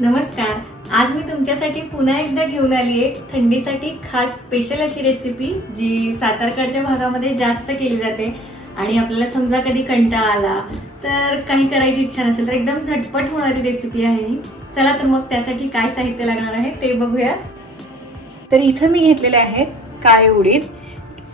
नमस्कार. आज मी तुमच्यासाठी पुन्हा एकदा घेऊन आली आहे थंडीसाठी खास स्पेशल अशी रेसिपी जी सातारकडच्या भागामध्ये जास्त केली जाते आणि आपल्याला समजा कधी कंटाळा आला तर काही करायची इच्छा नसेल तर एकदम झटपट होणारी रेसिपी आहे ही. चला तर मग त्यासाठी काय साहित्य लागणार आहे ते बघूया. तर इथं मी घेतलेले आहेत काळे उडीद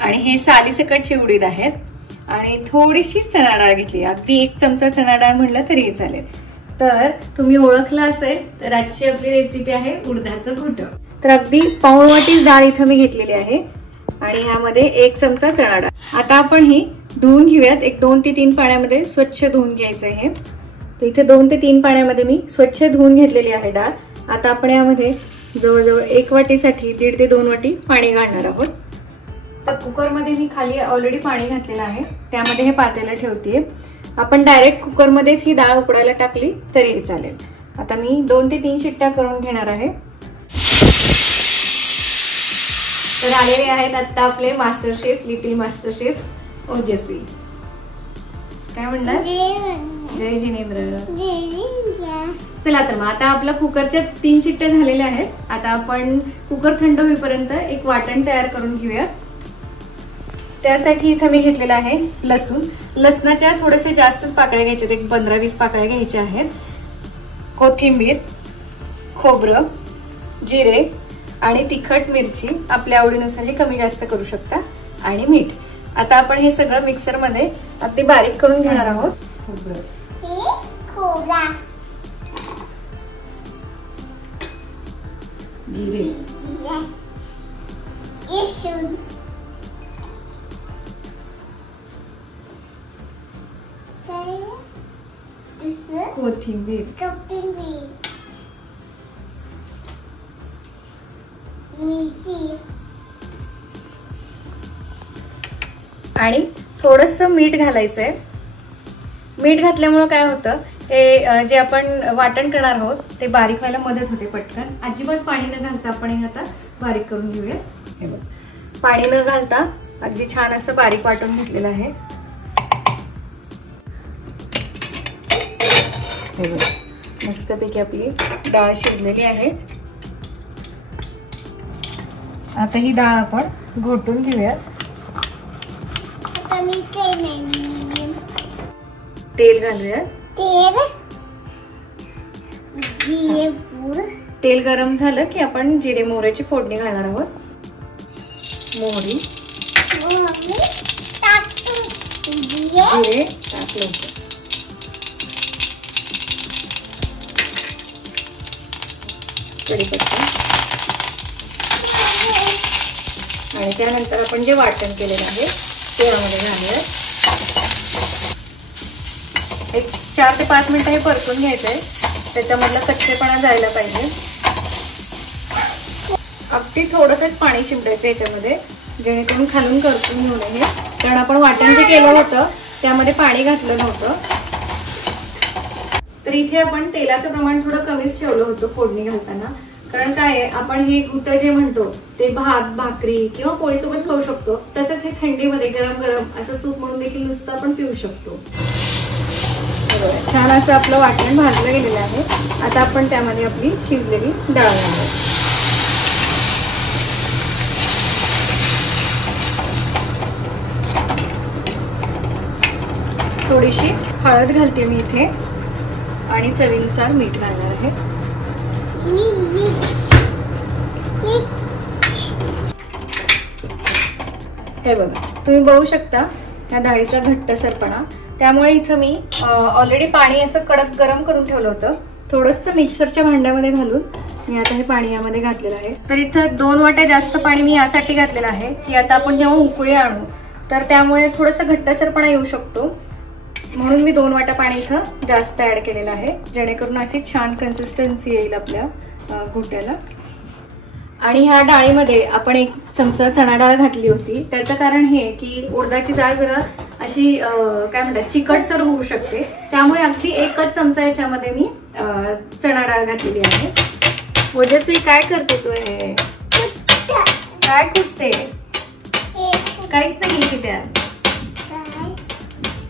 आणि हे सालीसकटचे उडीद आहेत आणि थोडीशी चणा डाळ घेतली. अगदी 1 चमचा चणा डाळ म्हटलं तरी चालेल. तर तुम्ही ओळखला असेल तर आजची आपली रेसिपी आहे उडदाचं घोटं. तर अगदी पाऊण वाटी डाळ इथं मी घेतलेली आहे आणि यामध्ये 1 चमचा चणा डाळ. आता आपण ही धुवून घेऊयात. 2 ते 3 पाण्यामध्ये स्वच्छ धुवून घ्यायचं आहे. तर इथे 2 ते 3 पाण्यामध्ये मी स्वच्छ धुवून घेतलेली आहे डाळ. आता आपण यामध्ये जवळजवळ 1 वाटीसाठी 1.5 ते 2 वाटी पाणी घालणार आहोत. तर कुकरमध्ये मी खाली ऑलरेडी पाणी घातलेलं आहे, त्यामध्ये हे पातेलं ठेवतेय. आपण डायरेक्ट कुकरमध्येच ही डाळ उकडायला टाकली तरी चालेल. आता मी 2 ते 3 शिट्ट्या करून घेणार आहे. तर आलेले आहेत आता आपले master chef, little master chef Ojaswi. काय म्हणणार? जय जिनेंद्र. चला तर मग आता आपला कुकरच्या 3 शिट्ट्या झालेल्या आहेत. आता आपण कुकर थंड होईपर्यंत एक वाटण तयार करून घेऊया. त्यासाठी इथं मी घेतलेला आहे लसूण. लसणाच्या थोडेसे जास्तच पाकळ्या घ्यायच्या, एक 15-20 पाकळ्या घ्यायच्या आहेत. कोथिंबीर, खोबरं, जिरे आणि तिखट मिरची आपल्या आवडीनुसार कमी जास्त करू शकता आणि मीठ. आता आपण हे सगळं मिक्सर मध्ये अगदी बारीक करून घेणार आहोत. जिरे, कोथिंबीर, आणि थोडंसं मीठ घालायचंय. मीठ घातल्यामुळे काय होतं, हे जे आपण वाटण करणार आहोत ते बारीक व्हायला मदत होते पटकन. अजिबात पाणी न घालता आपण हे आता बारीक करून घेऊया. हे बघ, पाणी न घालता अगदी छान असं बारीक वाटून घेतलेलं आहे. मस्तपैकी आपली डाळ शिजलेली आहे. आता ही डाळ आपण घोटून घेऊया. तेल घालूया. तेल गरम झालं की आपण जिरे मोहरीची फोडणी घालणार आहोत. मोहरी, जिरे टाकलं कढीपत्ता आणि त्यानंतर आपण जे वाटण केलेलं आहे ते यामध्ये घालूया. एक 4 ते 5 मिनिटं हे परतून घ्यायचंय. त्याच्यामधला कच्चेपणा जायला पाहिजे. अगदी थोडंसंच पाणी शिंपडायचं याच्यामध्ये, जेणेकरून खालून करपून घेऊ नये. कारण आपण वाटण जे केलं होतं त्यामध्ये पाणी घातलं नव्हतं. तर इथे आपण तेलाचं प्रमाण थोडं कमीच ठेवलं होतं फोडणी घालताना. कारण काय आहे, आपण हे घोटं जे म्हणतो ते भात, भाकरी किंवा पोळीसोबत खाऊ शकतो. तसंच हे थंडीमध्ये गरम गरम असं सूप म्हणून देखील नुसतं आपण पिऊ शकतो. छान असं आपलं वाटण भाजलं गेलेलं आहे. आता आपण त्यामध्ये आपली शिजलेली डाळ घालूया. थोडीशी हळद घालते मी इथे आणि चवीनुसार मीठ घालणार आहे. हे बघा, तुम्ही बघू शकता या डाळीचा घट्टसरपणा. त्यामुळे इथं मी ऑलरेडी पाणी असं कडक गरम करून ठेवलं होतं. थोडंसं मिक्सरच्या भांड्यामध्ये घालून मी आता हे पाणी यामध्ये घातलेलं आहे. तर इथं 2 वाट्या जास्त पाणी मी यासाठी घातलेलं आहे की आता आपण जेव्हा उकळी आणू तर त्यामुळे थोडंसं घट्टसरपणा येऊ शकतो. म्हणून मी 2 वाट्या पाणी इथं जास्त ऍड केलेलं आहे, जेणेकरून अशी छान कन्सिस्टन्सी येईल आपल्या घोट्याला. आणि ह्या डाळीमध्ये आपण 1 चमचा चणा डाळ घातली होती. त्याचं कारण हे की उडदाची डाळ जरा अशी काय म्हणतात चिकटसर होऊ शकते. त्यामुळे अगदी 1च चमचा याच्यामध्ये मी चणा डाळ घातलेली आहे. ओजस्वी काय करते तू? हे काय कुठते? काहीच नाही की त्यात.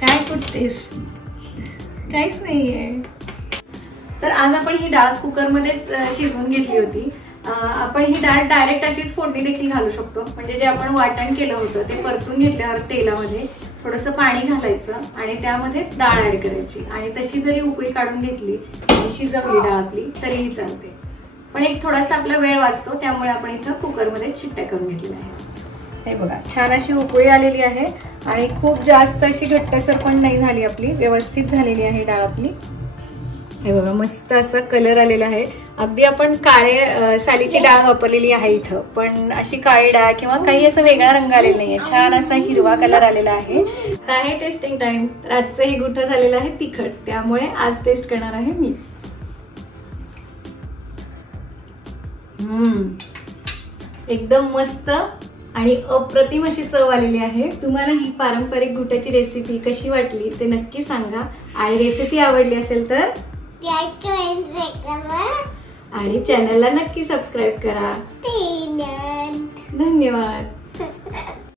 काय कुठतेस? काहीच नाहीये. तर आज आपण ही डाळ कुकरमध्येच शिजवून घेतली होती. आपण ही डाळ डायरेक्ट अशीच फोडणी देखील घालू शकतो. म्हणजे जे आपण वाटण केलं होतं ते परतून घेतल्यावर तेलामध्ये थोडंसं पाणी घालायचं आणि त्यामध्ये डाळ ऍड करायची आणि तशी जरी उकळी काढून घेतली आणि शिजवली डाळ आपली तरीही चालते. पण एक थोडासा आपला वेळ वाचतो, त्यामुळे आपण इथं कुकरमध्ये शिट्ट्या करून घेतल्या आहे. हे बघा, छान अशी उकळी आलेली आहे आणि खूप जास्त अशी घट्टसर पण नाही झाली आपली, व्यवस्थित झालेली आहे डाळ आपली. हे बघा, मस्त असा कलर आलेला आहे. अगदी आपण काळे सालीची डाळ वापरलेली आहे इथं, पण अशी काळी डाळ किंवा काही असं वेगळा रंग आलेला नाहीये. छान असा हिरवा कलर आलेला आहे. आता आहे टेस्टिंग टाइम. रातचं हे गुठं झालेलं आहे तिखट, त्यामुळे आज टेस्ट करणार आहे मीच. एकदम मस्त आणि अप्रतिम अशी चव आलेली आहे. तुम्हाला ही पारंपरिक घुटाची रेसिपी कशी वाटली ते नक्की सांगा आणि रेसिपी आवडली असेल तर आणि चॅनलला नक्की सबस्क्राईब करा. धन्यवाद.